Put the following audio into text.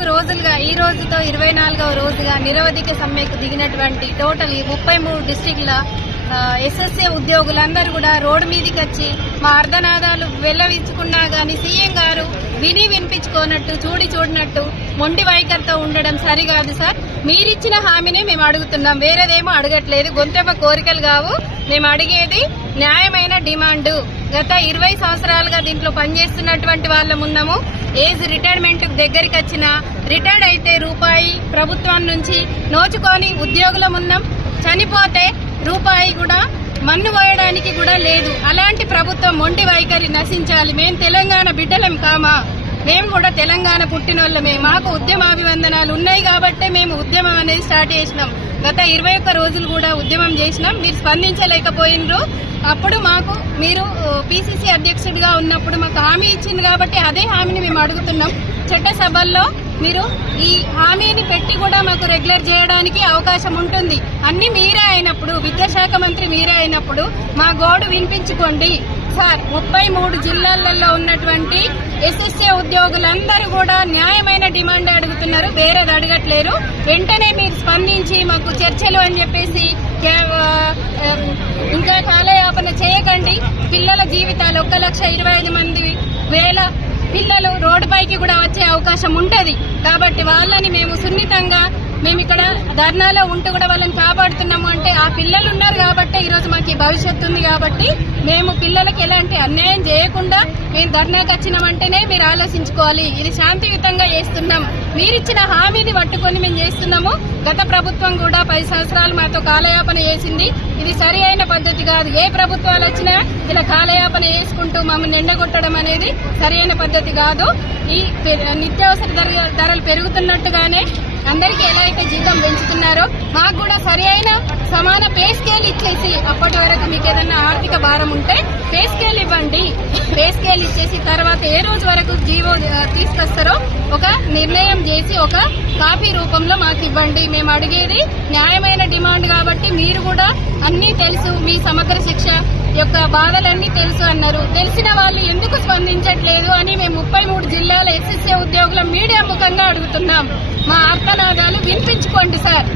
నాలుగు రోజులుగా ఈ రోజుతో ఇరవై నాలుగవ రోజుగా నిరవధిక సమ్మెకు దిగినటువంటి టోటల్ ముప్పై మూడు డిస్టిక్ల ఎస్ఎస్ఏ ఉద్యోగులందరూ కూడా రోడ్డు మీదకి వచ్చి మా అర్ధనాదాలు వెల్లవించుకున్నా గాని సీఎం గారు విని వినిపించుకోనట్టు చూడి చూడనట్టు మొండి వైఖరితో ఉండడం సరికాదు సార్. మీరిచ్చిన హామీనే మేము అడుగుతున్నాం. వేరేదేమో అడగట్లేదు. గొంతెమ్మ కోరికలు కావు మేము అడిగేది న్యాయమైన డిమాండ్. గత ఇరవై సంవత్సరాలుగా దీంట్లో పనిచేస్తున్నటువంటి వాళ్ళం ఉన్నాము ఏజ్ రిటైర్మెంట్ దగ్గరికి వచ్చిన రిటైర్డ్ అయితే రూపాయి ప్రభుత్వం నుంచి నోచుకొని ఉద్యోగులం ఉన్నాం చనిపోతే రూపాయి కూడా మన్ను పోయడానికి కూడా లేదు. అలాంటి ప్రభుత్వం మొండి వైఖరి నశించాలి. మేము తెలంగాణ బిడ్డలం కామా? మేము కూడా తెలంగాణ పుట్టినోళ్ళమే. మాకు ఉద్యమాభివందనాలు ఉన్నాయి కాబట్టే మేము ఉద్యమం అనేది స్టార్ట్ చేసినాం. గత ఇరవై ఒక్క రోజులు కూడా ఉద్యమం చేసినాం. మీరు స్పందించలేకపోయినరు. అప్పుడు మాకు మీరు పిసిసి అధ్యక్షుడిగా ఉన్నప్పుడు మాకు హామీ ఇచ్చింది కాబట్టి అదే హామీని మేము అడుగుతున్నాం. చట్టసభల్లో మీరు ఈ హామీని పెట్టి కూడా మాకు రెగ్యులర్ చేయడానికి అవకాశం ఉంటుంది. అన్ని మీరే అయినప్పుడు విద్యాశాఖ మంత్రి మీరే అయినప్పుడు మా గోడు వినిపించుకోండి. సార్ ముప్పై మూడు జిల్లాలలో ఉన్నటువంటి ఎస్ఎస్ఏ ఉద్యోగులందరూ కూడా న్యాయమైన డిమాండ్ అడుగుతున్నారు. వేరేది అడగట్లేరు. వెంటనే మీరు స్పందించి మాకు చర్చలు అని చెప్పేసి ఇంకా కాలయాపన చేయకండి. పిల్లల జీవితాలు ఒక్క లక్ష ఇరవై ఐదు మంది వేల పిల్లలు రోడ్డుపైకి కూడా అవకాశం ఉంటది. కాబట్టి వాళ్ళని మేము సున్నితంగా మేము ఇక్కడ ధర్నాలో ఉంటూ కూడా వాళ్ళని కాపాడుతున్నాము అంటే ఆ పిల్లలు ఉన్నారు కాబట్టి ఈ రోజు మాకు భవిష్యత్తు ఉంది కాబట్టి మేము పిల్లలకి ఎలాంటి అన్యాయం చేయకుండా మేము ధర్నాకి వచ్చినామంటేనే మీరు ఆలోచించుకోవాలి. ఇది శాంతియుతంగా చేస్తున్నాం. మీరిచ్చిన హామీని పట్టుకొని మేము చేస్తున్నాము. గత ప్రభుత్వం కూడా పది సంవత్సరాలు మాతో కాలయాపన చేసింది. ఇది సరి అయిన పద్ధతి కాదు. ఏ ప్రభుత్వాలు వచ్చినా ఇలా కాలయాపన చేసుకుంటూ మమ్మల్ని ఎండగొట్టడం అనేది సరైన పద్ధతి కాదు. ఈ నిత్యావసర ధర- ధరలు పెరుగుతున్నట్టుగానే అందరికీ ఎలా అయితే జీతం పెంచుతున్నారో మాకు కూడా సరి అయిన సమాన పే స్కేల్ ఇచ్చేసి అప్పటి వరకు మీకు ఏదన్నా ఆర్థిక భారం ఉంటే పే స్కేల్ ఇవ్వండి. పే స్కేల్ ఇచ్చేసి తర్వాత ఏ రోజు వరకు జీవో తీసుకొస్తారో ఒక నిర్ణయం చేసి ఒక కాపీ రూపంలో మాకు ఇవ్వండి. మేము అడిగేది న్యాయమైన డిమాండ్ కాబట్టి మీరు కూడా అన్నీ తెలుసు మీ సమగ్ర శిక్ష యొక్క బాధలన్నీ తెలుసు అన్నారు. తెలిసిన వాళ్ళు ఎందుకు స్పందించట్లేదు అని మేము ముప్పై మూడు ఉద్యోగుల మీడియా ముఖంగా అడుగుతున్నాం. మా అర్థనాదాలు వినిపించుకోండి సార్.